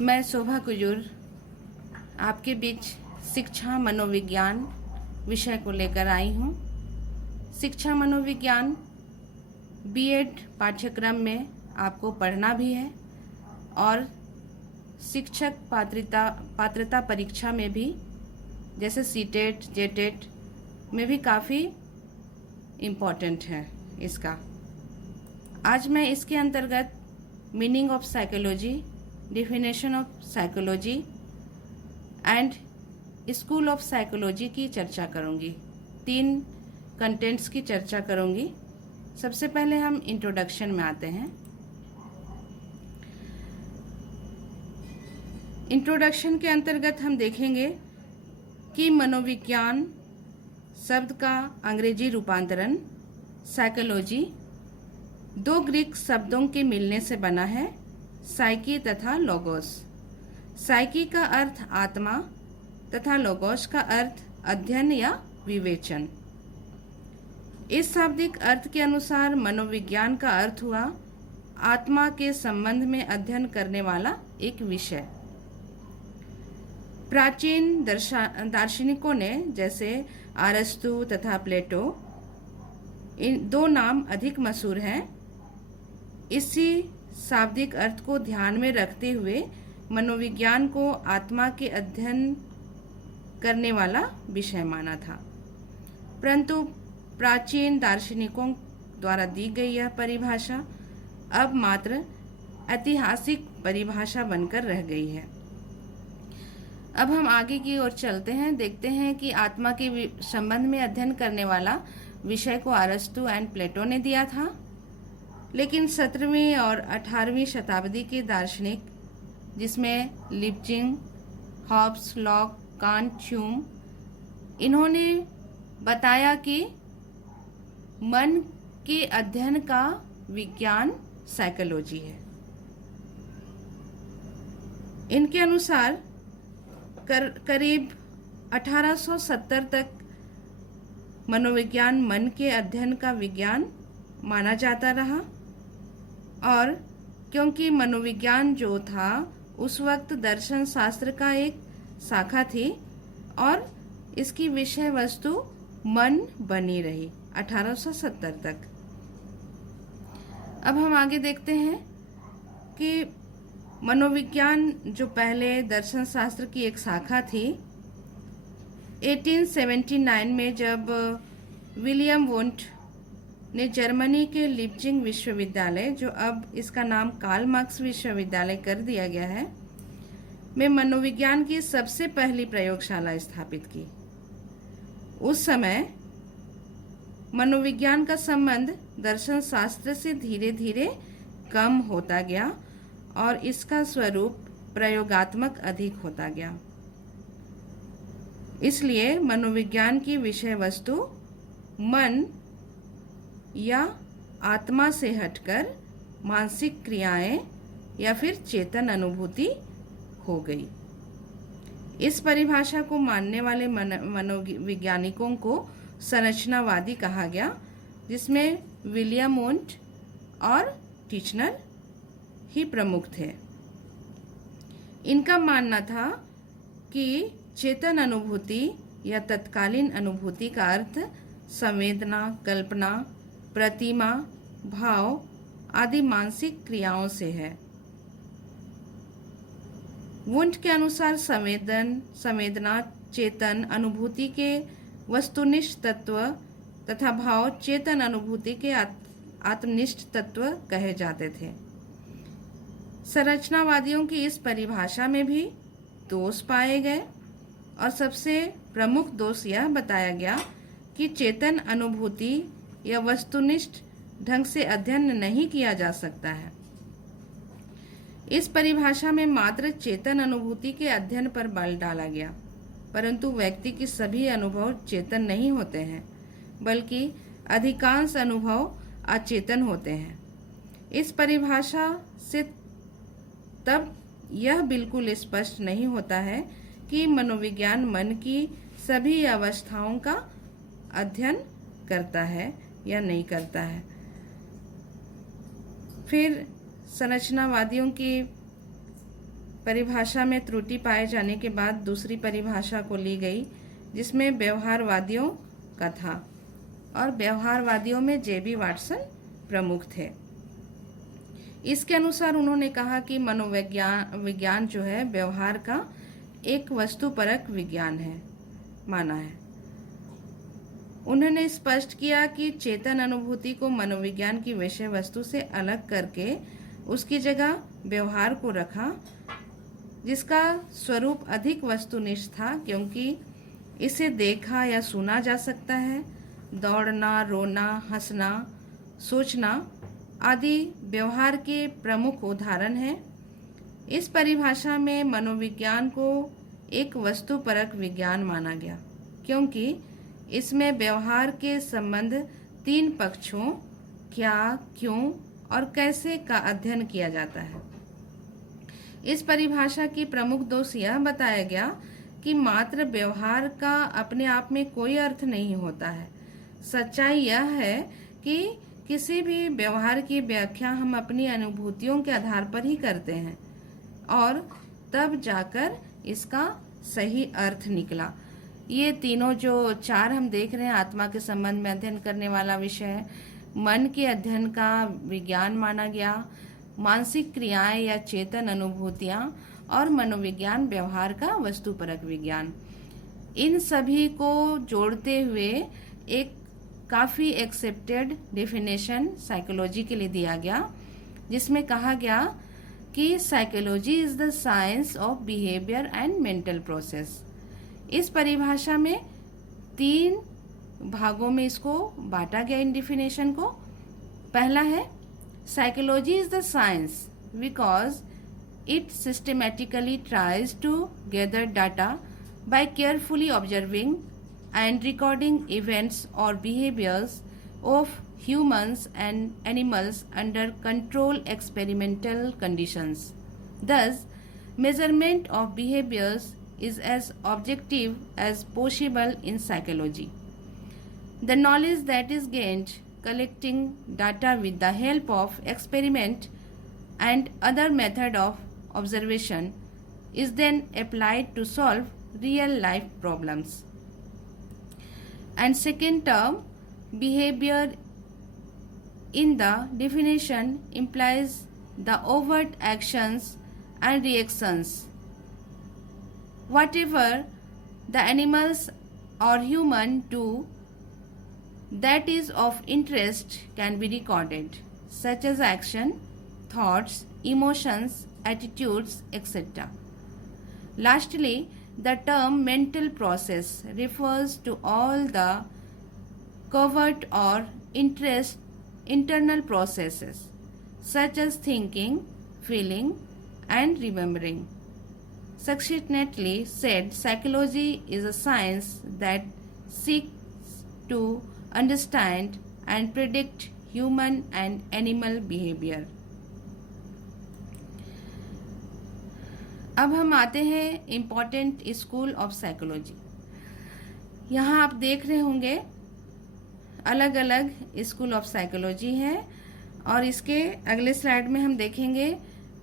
मैं शोभा कुजूर आपके बीच शिक्षा मनोविज्ञान विषय को लेकर आई हूँ। शिक्षा मनोविज्ञान बीएड पाठ्यक्रम में आपको पढ़ना भी है और शिक्षक पात्रता परीक्षा में भी, जैसे सीटेट जेटेट में भी काफ़ी इम्पॉर्टेंट है इसका। आज मैं इसके अंतर्गत meaning of psychology, definition of psychology and school of psychology की चर्चा करूंगी। 3 कंटेंट्स की चर्चा करूंगी। सबसे पहले हम इंट्रोडक्शन में आते हैं। इंट्रोडक्शन के अंतर्गत हम देखेंगे कि मनोविज्ञान शब्द का अंग्रेजी रूपांतरण साइकोलॉजी 2 ग्रीक शब्दों के मिलने से बना है, साइकी तथा लोगोस। साइकी का अर्थ आत्मा तथा लोगोस का अर्थ अध्ययन या विवेचन। इस शाब्दिक अर्थ के अनुसार मनोविज्ञान का अर्थ हुआ आत्मा के संबंध में अध्ययन करने वाला एक विषय। प्राचीन दार्शनिकों ने, जैसे अरस्तु तथा प्लेटो, इन 2 नाम अधिक मशहूर हैं, इसी शाब्दिक अर्थ को ध्यान में रखते हुए मनोविज्ञान को आत्मा के अध्ययन करने वाला विषय माना था। परंतु प्राचीन दार्शनिकों द्वारा दी गई यह परिभाषा अब मात्र ऐतिहासिक परिभाषा बनकर रह गई है। अब हम आगे की ओर चलते हैं, देखते हैं कि आत्मा के संबंध में अध्ययन करने वाला विषय को अरस्तु एंड प्लेटो ने दिया था, लेकिन 17वीं और 18वीं शताब्दी के दार्शनिक, जिसमें लिप्जिंग, हॉब्स, लॉक, कांट, ह्यूम, इन्होंने बताया कि मन के अध्ययन का विज्ञान साइकोलॉजी है। इनके अनुसार करीब 1870 तक मनोविज्ञान मन के अध्ययन का विज्ञान माना जाता रहा, और क्योंकि मनोविज्ञान जो था उस वक्त दर्शन शास्त्र का एक शाखा थी और इसकी विषय वस्तु मन बनी रही 1870 तक। अब हम आगे देखते हैं कि मनोविज्ञान जो पहले दर्शन शास्त्र की एक शाखा थी, 1879 में जब विलियम वुंट ने जर्मनी के लिप्जिंग विश्वविद्यालय, जो अब इसका नाम कार्ल मार्क्स विश्वविद्यालय कर दिया गया है, में मनोविज्ञान की सबसे पहली प्रयोगशाला स्थापित की। उस समय मनोविज्ञान का संबंध दर्शन शास्त्र से धीरे धीरे कम होता गया और इसका स्वरूप प्रयोगात्मक अधिक होता गया। इसलिए मनोविज्ञान की विषय वस्तु मन या आत्मा से हटकर मानसिक क्रियाएं या फिर चेतन अनुभूति हो गई। इस परिभाषा को मानने वाले मनोवैज्ञानिकों को संरचनावादी कहा गया, जिसमें विलियम वुंट और टिचनर ही प्रमुख थे। इनका मानना था कि चेतन अनुभूति या तत्कालीन अनुभूति का अर्थ संवेदना, कल्पना, प्रतिमा, भाव आदि मानसिक क्रियाओं से है। वुंट के अनुसार संवेदना, चेतन अनुभूति के वस्तुनिष्ठ तत्व तथा भाव चेतन अनुभूति के आत्मनिष्ठ तत्व कहे जाते थे। संरचनावादियों की इस परिभाषा में भी दोष पाए गए और सबसे प्रमुख दोष यह बताया गया कि चेतन अनुभूति या वस्तुनिष्ठ ढंग से अध्ययन नहीं किया जा सकता है। इस परिभाषा में मात्र चेतन अनुभूति के अध्ययन पर बल डाला गया, परंतु व्यक्ति की सभी अनुभव चेतन नहीं होते हैं, बल्कि अधिकांश अनुभव अचेतन होते हैं। इस परिभाषा से तब यह बिल्कुल स्पष्ट नहीं होता है कि मनोविज्ञान मन की सभी अवस्थाओं का अध्ययन करता है या नहीं करता है। फिर संरचनावादियों की परिभाषा में त्रुटि पाए जाने के बाद दूसरी परिभाषा को ली गई जिसमें व्यवहारवादियों का था, और व्यवहारवादियों में जेबी वाटसन प्रमुख थे। इसके अनुसार उन्होंने कहा कि विज्ञान जो है व्यवहार का एक वस्तुपरक विज्ञान है माना है। उन्होंने स्पष्ट किया कि चेतन अनुभूति को मनोविज्ञान की विषय वस्तु से अलग करके उसकी जगह व्यवहार को रखा, जिसका स्वरूप अधिक वस्तुनिष्ठ था क्योंकि इसे देखा या सुना जा सकता है। दौड़ना, रोना, हंसना, सोचना आदि व्यवहार के प्रमुख उदाहरण हैं। इस परिभाषा में मनोविज्ञान को एक वस्तुपरक विज्ञान माना गया क्योंकि इसमें व्यवहार के संबंध तीन पक्षों क्या, क्यों और कैसे का अध्ययन किया जाता है। इस परिभाषा की प्रमुख दोष यह बताया गया कि मात्र व्यवहार का अपने आप में कोई अर्थ नहीं होता है। सच्चाई यह है कि किसी भी व्यवहार की व्याख्या हम अपनी अनुभूतियों के आधार पर ही करते हैं और तब जाकर इसका सही अर्थ निकला। ये तीनों जो चार हम देख रहे हैं आत्मा के संबंध में अध्ययन करने वाला विषय है, मन के अध्ययन का विज्ञान माना गया, मानसिक क्रियाएं या चेतन अनुभूतियां और मनोविज्ञान व्यवहार का वस्तुपरक विज्ञान। इन सभी को जोड़ते हुए एक काफ़ी एक्सेप्टेड डेफिनेशन साइकोलॉजी के लिए दिया गया जिसमें कहा गया कि psychology is the science of behaviour and mental process. इस परिभाषा में तीन भागों में इसको बांटा गया इन डेफिनेशन को। पहला है psychology is the science because it systematically tries to gather data by carefully observing and recording events or behaviors of humans and animals under controlled experimental conditions. Thus, measurement of behaviors is as objective as possible in psychology. The knowledge that is gained collecting data with the help of experiment and other method of observation is then applied to solve real life problems. And second term, behavior in the definition implies the overt actions and reactions. Whatever the animals or human do that is of interest can be recorded, such as action, thoughts, emotions, attitudes, etc. Lastly, the term mental process refers to all the covert or internal processes such as thinking, feeling, and remembering. Succinctly said, psychology is a science that seeks to understand and predict human and animal behavior. अब हम आते हैं important school of psychology. यहाँ आप देख रहे होंगे अलग अलग स्कूल ऑफ साइकोलॉजी है और इसके अगले स्लाइड में हम देखेंगे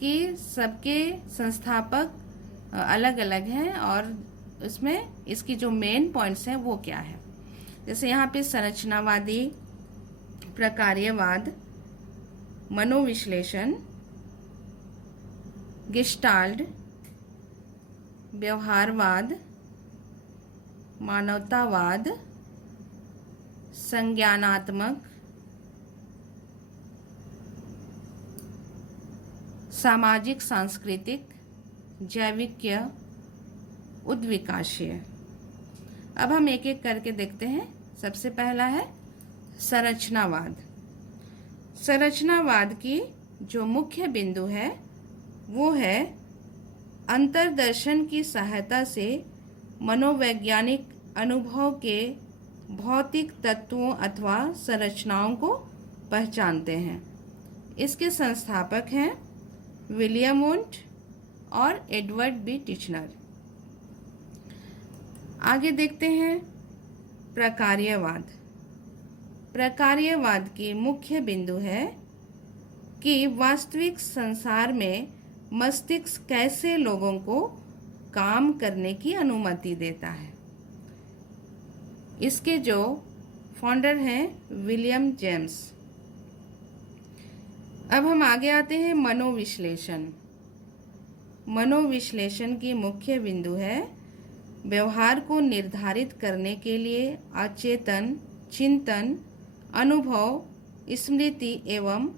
कि सबके संस्थापक अलग अलग हैं और उसमें इसकी जो मेन पॉइंट्स हैं वो क्या है। जैसे यहाँ पे संरचनावादी, प्रकार्यवाद, मनोविश्लेषण, गेस्टाल्ट, व्यवहारवाद, मानवतावाद, संज्ञानात्मक, सामाजिक सांस्कृतिक, जैविकीय, उद्विकाशीय। अब हम एक एक करके देखते हैं। सबसे पहला है संरचनावाद। संरचनावाद की जो मुख्य बिंदु है वो है अंतर्दर्शन की सहायता से मनोवैज्ञानिक अनुभव के भौतिक तत्वों अथवा संरचनाओं को पहचानते हैं। इसके संस्थापक हैं विलियम वुंट और एडवर्ड बी टिचनर। आगे देखते हैं प्रकार्यवाद। प्रकार्यवाद की मुख्य बिंदु है कि वास्तविक संसार में मस्तिष्क कैसे लोगों को काम करने की अनुमति देता है। इसके जो फाउंडर हैं विलियम जेम्स। अब हम आगे आते हैं मनोविश्लेषण। मनोविश्लेषण की मुख्य बिंदु है व्यवहार को निर्धारित करने के लिए अचेतन चिंतन, अनुभव, स्मृति एवं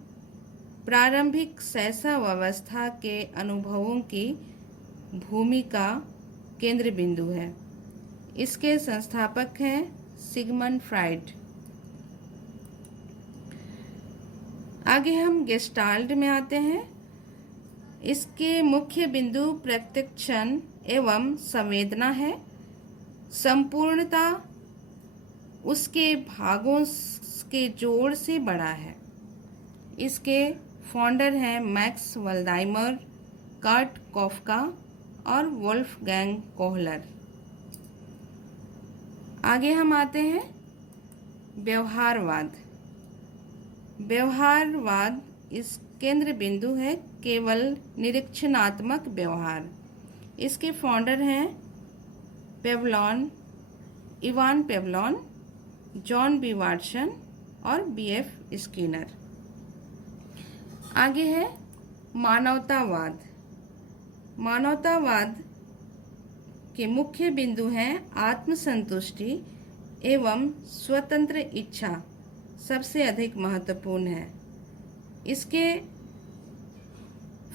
प्रारंभिक शैशवावस्था के अनुभवों की भूमिका केंद्र बिंदु है। इसके संस्थापक हैं सिगमंड फ्राइड। आगे हम गेस्टाल्ट में आते हैं। इसके मुख्य बिंदु प्रत्यक्षण एवं संवेदना है। संपूर्णता उसके भागों के जोड़ से बड़ा है। इसके फाउंडर हैं मैक्स वल्डाइमर, कर्ट कॉफका और वोल्फगैंग कोहलर। आगे हम आते हैं व्यवहारवाद। व्यवहारवाद इस केंद्र बिंदु है केवल निरीक्षणात्मक व्यवहार। इसके फाउंडर हैं पेवलॉन, इवान पेवलॉन, जॉन बी वाटसन और बीएफ स्किनर। आगे है मानवतावाद। मानवतावाद के मुख्य बिंदु हैं आत्मसंतुष्टि एवं स्वतंत्र इच्छा सबसे अधिक महत्वपूर्ण है। इसके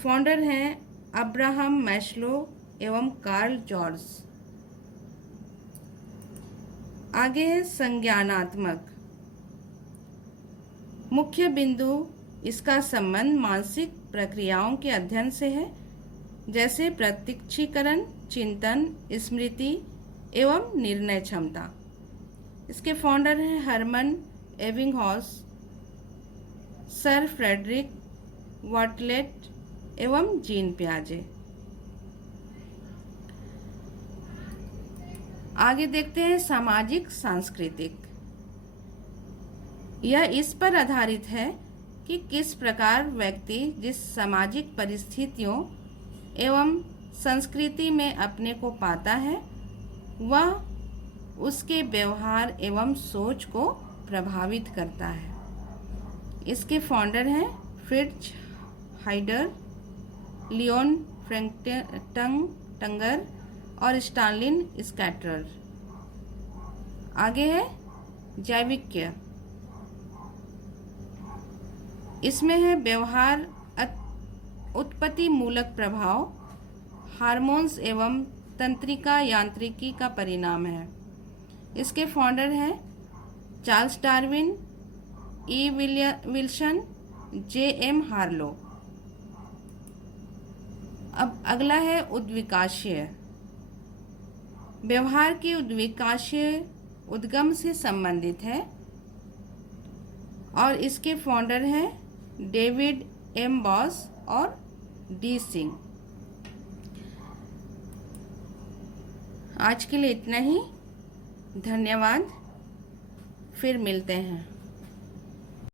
फाउंडर हैं अब्राहम मैस्लो एवं कार्ल जॉर्ज। आगे है संज्ञानात्मक। मुख्य बिंदु इसका संबंध मानसिक प्रक्रियाओं के अध्ययन से है, जैसे प्रत्यक्षीकरण, चिंतन, स्मृति एवं निर्णय क्षमता। इसके फाउंडर हैं हरमन एबिंगहॉस, सर फ्रेडरिक वाटलेट एवं जीन पियाजे। आगे देखते हैं सामाजिक सांस्कृतिक। यह इस पर आधारित है कि किस प्रकार व्यक्ति जिस सामाजिक परिस्थितियों एवं संस्कृति में अपने को पाता है वह उसके व्यवहार एवं सोच को प्रभावित करता है। इसके फाउंडर हैं फ्रिट्ज हाइडर, लियोन फ्रैंकटंगर और स्टालिन स्कैटरर। आगे है जैविक्य। इसमें है व्यवहार उत्पत्ति मूलक प्रभाव, हार्मोन्स एवं तंत्रिका यांत्रिकी का परिणाम है। इसके फाउंडर हैं चार्ल्स डार्विन, ई विल्सन, जे एम हार्लो। अब अगला है उद्विकाशीय। व्यवहार की उद्विकाशीय उद्गम से संबंधित है और इसके फाउंडर हैं डेविड एम बॉस और डी सिंह। आज के लिए इतना ही। धन्यवाद। फिर मिलते हैं।